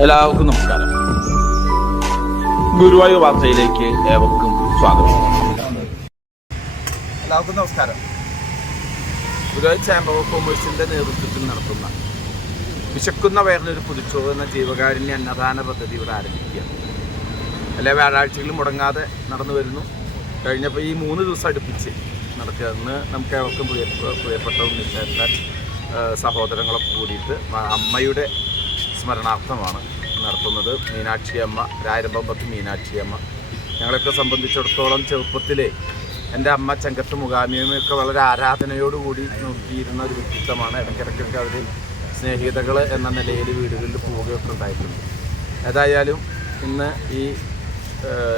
എല്ലാവർക്കും നമസ്കാരം. ഗുരുവായൂർ വാർത്തയിലേക്ക് ഏവർക്കും സ്വാഗതം. എല്ലാവർക്കും നമസ്കാരം. ഗുരുവായൂർ ചാമ്പർ ഓഫ് കൊമേഴ്സിന്റെ നേതൃത്വത്തിൽ നടത്തുന്ന വിശക്കുന്ന വയറിനൊരു പുതുച്ചോറ് എന്ന ജീവകാരുണ്യ അന്നദാന പദ്ധതി ഇവിടെ ആരംഭിക്കുകയാണ്. എല്ലാ വ്യാഴാഴ്ചകളിലും മുടങ്ങാതെ നടന്നു വരുന്നു. കഴിഞ്ഞപ്പോൾ ഈ 3 ദിവസം അടുപ്പിച്ച് നടക്കുക. അന്ന് നമുക്ക് ഏവർക്കും പ്രിയപ്പെട്ട ഉണ്ണിച്ചേട്ടൻ സഹോദരങ്ങളൊക്കെ കൂടിയിട്ട് അമ്മയുടെ സ്മരണാർത്ഥമാണ് നടത്തുന്നത്. മീനാക്ഷി അമ്മ, രായരമ്പമ്പത്ത് മീനാക്ഷി അമ്മ. ഞങ്ങളൊക്കെ സംബന്ധിച്ചിടത്തോളം ചെറുപ്പത്തിലെ എൻ്റെ അമ്മ ചെങ്കത്ത് മുഖാമിയമൊക്കെ വളരെ ആരാധനയോടുകൂടി നോക്കിയിരുന്ന ഒരു വ്യക്തിത്വമാണ്. ഇടയ്ക്കിടയ്ക്കൊക്കെ അവർ സ്നേഹിതകൾ എന്ന നിലയിൽ വീടുകളിൽ പോവുകയൊക്കെ ഉണ്ടായിട്ടുണ്ട്. ഏതായാലും ഇന്ന് ഈ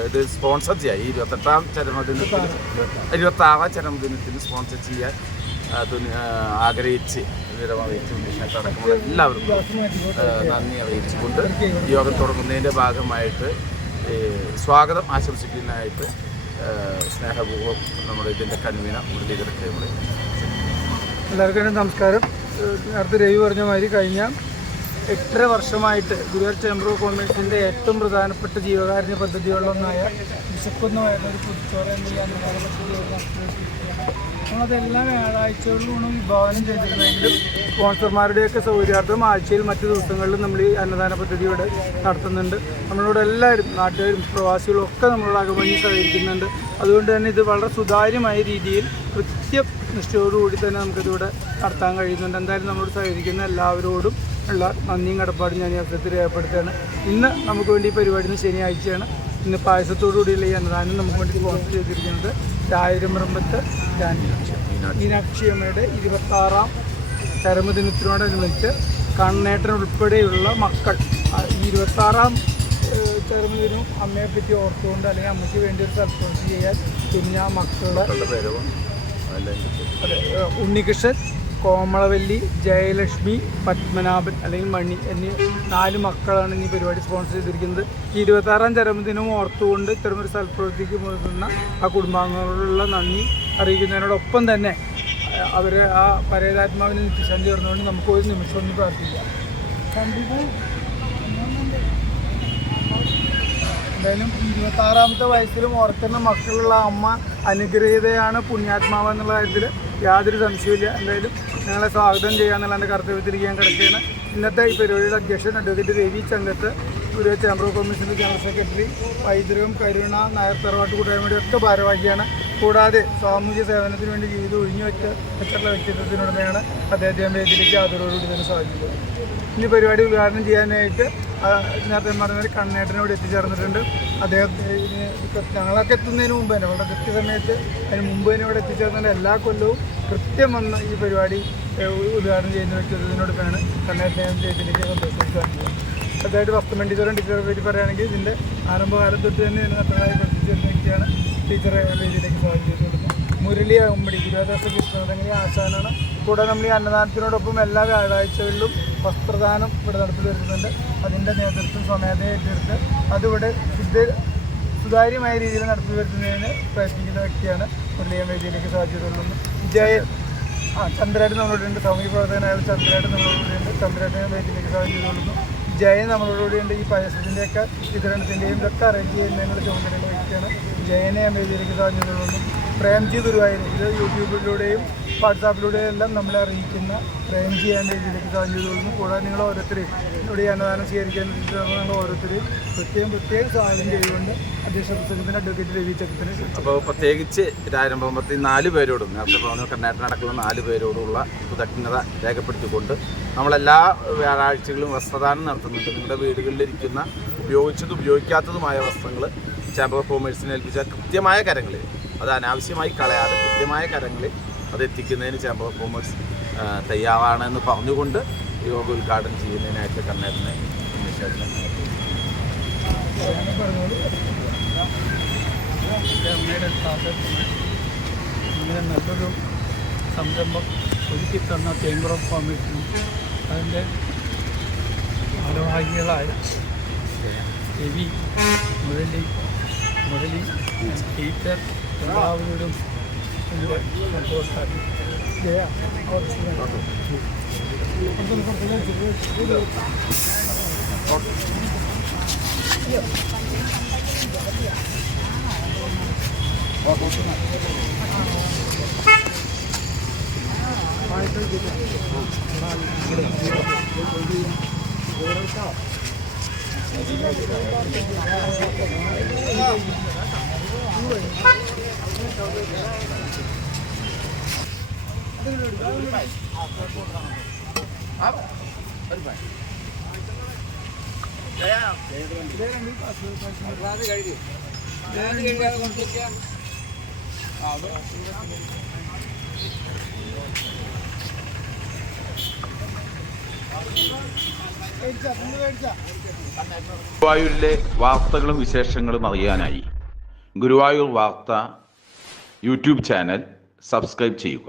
ഇത് സ്പോൺസർ ചെയ്യാൻ ഈ 26ാം ചരമദിനത്തിന് സ്പോൺസർ ചെയ്യാൻ ആഗ്രഹിച്ച് വിവരമറിയിച്ചടക്കമുള്ള എല്ലാവർക്കും നന്ദി അറിയിച്ചുകൊണ്ട് യോഗം തുടങ്ങുന്നതിൻ്റെ ഭാഗമായിട്ട് സ്വാഗതം ആശംസിക്കുന്നതിനായിട്ട് സ്നേഹപൂർവ്വം നമ്മുടെ ഇതിൻ്റെ കൺവീനർ മുരളീധരൻ കൂടെ. എല്ലാവർക്കും നമസ്കാരം. നേരത്തെ രവി പറഞ്ഞ മാതിരി കഴിഞ്ഞ 8.5 വർഷമായിട്ട് ഗുരുവായൂർ ചേംബർ ഓഫ് കൊമേഴ്സിൻ്റെ ഏറ്റവും പ്രധാനപ്പെട്ട ജീവകാരുണ്യ പദ്ധതികളിലൊന്നായ വിശക്കുന്ന വയറിനൊരു പുതുച്ചോറ് നമ്മളതെല്ലാ വ്യാഴാഴ്ചകളിലും വിഭാവനം ചെയ്തിരുന്നെങ്കിലും സ്പോൺസർമാരുടെയൊക്കെ സൗകര്യാർത്ഥം ആഴ്ചയിൽ മറ്റു ദിവസങ്ങളിലും നമ്മൾ ഈ അന്നദാന പദ്ധതിയോടെ നടത്തുന്നുണ്ട്. നമ്മളോട് എല്ലാവരും നാട്ടുകാരും പ്രവാസികളും ഒക്കെ നമ്മളോട് അകമഞ്ഞ് സഹകരിക്കുന്നുണ്ട്. അതുകൊണ്ട് തന്നെ ഇത് വളരെ സുതാര്യമായ രീതിയിൽ കൃത്യനിഷ്ഠയോടുകൂടി തന്നെ നമുക്കിതിവിടെ നടത്താൻ കഴിയുന്നുണ്ട്. എന്തായാലും നമ്മളോട് സഹകരിക്കുന്ന എല്ലാവരോടും ഉള്ള നന്ദിയും കടപ്പാടും ഞാൻ ഈ അവസരത്തിൽ രേഖപ്പെടുത്തുകയാണ്. ഇന്ന് നമുക്ക് വേണ്ടി ഈ പരിപാടി ശനിയാഴ്ചയാണ്. ഇന്ന് പായസത്തോടുകൂടിയുള്ള ഈ അന്നദാനം നമുക്ക് വേണ്ടി സ്പോൺസർ ചെയ്തിരിക്കുന്നത് രായരമ്പത്ത് മീനാക്ഷി അമ്മയുടെ 26ാം ചരമദിനത്തിനോടനുബന്ധിച്ച് കണ്ണേട്ടൻ ഉൾപ്പെടെയുള്ള മക്കൾ ഈ 26ാം ചരമദിനം അമ്മയെപ്പറ്റി ഓർത്തുകൊണ്ട് അല്ലെങ്കിൽ അമ്മയ്ക്ക് വേണ്ടി ഒരു സൽപ്രവൃത്തി ചെയ്യാൻ തുനിഞ്ഞ മക്കളുടെ ഉണ്ണികൃഷ്ണൻ, കോമളവല്ലി, ജയലക്ഷ്മി, പത്മനാഭൻ അല്ലെങ്കിൽ മണി എന്നീ 4 മക്കളാണ് ഈ പരിപാടി സ്പോൺസർ ചെയ്തിരിക്കുന്നത്. ഈ 26ാം ചരമദിനവും ഓർത്തുകൊണ്ട് ഇത്തരമൊരു സൽപ്രവൃത്തിക്ക് മുതിർന്ന ആ കുടുംബാംഗങ്ങളോടുള്ള നന്ദി അറിയിക്കുന്നതിനോടൊപ്പം തന്നെ അവരെ ആ പരേതാത്മാവിന് നിത്യശാന്തി ചേർന്നുകൊണ്ട് നമുക്ക് ഒരു നിമിഷം ഒന്ന് പ്രാർത്ഥിക്കാം. എന്തായാലും 26ാമത്തെ വയസ്സിലും ഓർക്കുന്ന മക്കളുള്ള അമ്മ അനുഗ്രഹീതയാണ്, പുണ്യാത്മാവ് എന്നുള്ള കാര്യത്തിൽ യാതൊരു സംശയമില്ല. എന്തായാലും ഞങ്ങളെ സ്വാഗതം ചെയ്യാന്നുള്ള എൻ്റെ കർത്തവ്യത്തിരിക്കാൻ കിടക്കുകയാണ്. ഇന്നത്തെ ഈ പരിപാടിയുടെ അധ്യക്ഷൻ advocate Ravi Chankath, Guruvayur chamber of കൊമേഴ്സിൻ്റെ ജനറൽ സെക്രട്ടറി, പൈതൃകം, കരുണ, നായർ തറവാട്ട് കൂട്ടായ്മയുടെ ഒക്കെ ഭാരവാഹിയാണ്. കൂടാതെ സാമൂഹ്യ സേവനത്തിന് വേണ്ടി ജീവിതം വെച്ചിട്ടുള്ള വ്യക്തിത്വത്തിനുടനെയാണ് അദ്ദേഹത്തെ വേദിയിലേക്ക് ആദരവോടുകൂടി തന്നെ സാധിക്കുന്നത്. ഇനി പരിപാടി ഉദ്ഘാടനം ചെയ്യാനായിട്ട് നേരത്തെ പറഞ്ഞ കണ്ണേട്ടനോട് എത്തിച്ചേർന്നിട്ടുണ്ട്. അദ്ദേഹത്തിന് ഞങ്ങളൊക്കെ എത്തുന്നതിന് മുമ്പ് തന്നെ വളരെ കൃത്യസമയത്ത് അതിന് മുമ്പ് തന്നെ ഇവിടെ എത്തിച്ചേർന്നതിൻ്റെ എല്ലാ കൊല്ലവും കൃത്യം വന്ന് ഈ പരിപാടി ഉദ്ഘാടനം ചെയ്യുന്ന വ്യക്തിത്വത്തിനോടൊക്കെയാണ് കണ്ണേട്ടനെ വേദിയിലേക്ക് സന്തോഷിക്കുക. അതായത് വസ്തുമണ്ഡിച്ചോറും ടീച്ചറെ പറ്റി പറയുകയാണെങ്കിൽ ഇതിൻ്റെ ആരംഭകാലം തൊട്ട് തന്നെ ഇതിന് നല്ലതായി പ്രവർത്തിച്ചിരുന്ന വ്യക്തിയാണ് ടീച്ചറെ വേദിയിലേക്ക് സ്വാഗതം. മുരളി ഉമ്മടി ഗുരുവായൂർ കൃഷ്ണതങ്ങനെ ആശാനാണ്. കൂടാതെ നമ്മൾ ഈ അന്നദാനത്തിനോടൊപ്പം എല്ലാ വ്യാഴാഴ്ചകളിലും വസ്ത്രദാനം ഇവിടെ നടത്തി വരുന്നുണ്ട്. അതിൻ്റെ നേതൃത്വം സ്വമേധയെ ഏറ്റെടുത്ത് അതിവിടെ സുതാര്യമായ രീതിയിൽ നടത്തി വരുത്തുന്നതിന് പ്രയത്നിക്കുന്ന വ്യക്തിയാണ് മുരളിയ വേദിയിലേക്ക് സാധ്യതയുള്ളത്. ജയൻ ചന്ദ്രേട്ടൻ നമ്മളോടുണ്ട്, സാമൂഹ്യ പ്രവർത്തകനായ ചന്ദ്രേട്ടൻ നമ്മളോടുണ്ട്. ചന്ദ്രേട്ടനെ വേദിയിലേക്ക് സാധ്യതയുള്ളൂ. ജയൻ നമ്മളോടുകൂടിയുണ്ട്. ഈ പായസത്തിൻ്റെയൊക്കെ വിതരണത്തിൻ്റെയും ഇതൊക്കെ അറേഞ്ച് ചെയ്യുന്നതിനുള്ള ചുമതലയുള്ള വ്യക്തിയാണ്. ജയനെ വേദിയിലേക്ക് സാധ്യതയുള്ളൂ. പ്രേംജി ഗുരുവായൂർ, ഇത് യൂട്യൂബിലൂടെയും വാട്സാപ്പിലൂടെയും എല്ലാം നമ്മളെ അറിയിക്കുന്ന പ്രേംജി എന്ന രീതിയിലേക്ക് സാധ്യതയുള്ളൂ. കൂടാതെ നിങ്ങൾ ഓരോരുത്തരെയും ഇവിടെ ഈ അന്നദാനം സ്വീകരിക്കാൻ നിങ്ങൾ ഓരോരുത്തരെയും പ്രത്യേകം സ്വാഗതം ചെയ്തുകൊണ്ട് അധ്യക്ഷ പ്രസംഗത്തിന് അഡ്വക്കേറ്റ് രവി ചക്കത്തിന്. അപ്പോൾ പ്രത്യേകിച്ച് രായരമ്പമ്പത്തിൽ 4 പേരോടും നേരത്തെ പറഞ്ഞ കർണാടകത്തിലുള്ള 4 പേരോടുള്ള കൃതജ്ഞത രേഖപ്പെടുത്തിക്കൊണ്ട് നമ്മളെല്ലാ വ്യാഴാഴ്ചകളും വസ്ത്രദാനം നടത്തുന്നുണ്ട്. നിങ്ങളുടെ വീടുകളിലിരിക്കുന്ന ഉപയോഗിക്കാത്തതുമായ വസ്ത്രങ്ങൾ ചേംബർ ഓഫ് കൊമേഴ്സിനെ ഏൽപ്പിച്ച കൃത്യമായ കരങ്ങളിൽ, അത് അനാവശ്യമായി കളയാതെ കൃത്യമായ കരങ്ങളിൽ അത് എത്തിക്കുന്നതിന് ചേംബർ ഓഫ് കൊമേഴ്സ് തയ്യാറാണെന്ന് പറഞ്ഞുകൊണ്ട് യോഗ ഉദ്ഘാടനം ചെയ്യുന്നതിനായിട്ട് കണ്ണേട്ടനെ ഇങ്ങനെ നല്ലൊരു സംരംഭം ഒരുക്കി തന്ന ചേംബർ ഓഫ് കൊമേഴ്സിനും അതിൻ്റെ ഭാരവാഹികളായ രവി, മുരളി ടീച്ചർ എല്ലാവരോടും സന്തോഷമാണ്. ഗുരുവായൂരിലെ വാർത്തകളും വിശേഷങ്ങളും അറിയാനായി ഗുരുവായൂർ വാർത്ത യൂട്യൂബ് ചാനൽ സബ്സ്ക്രൈബ് ചെയ്യുക.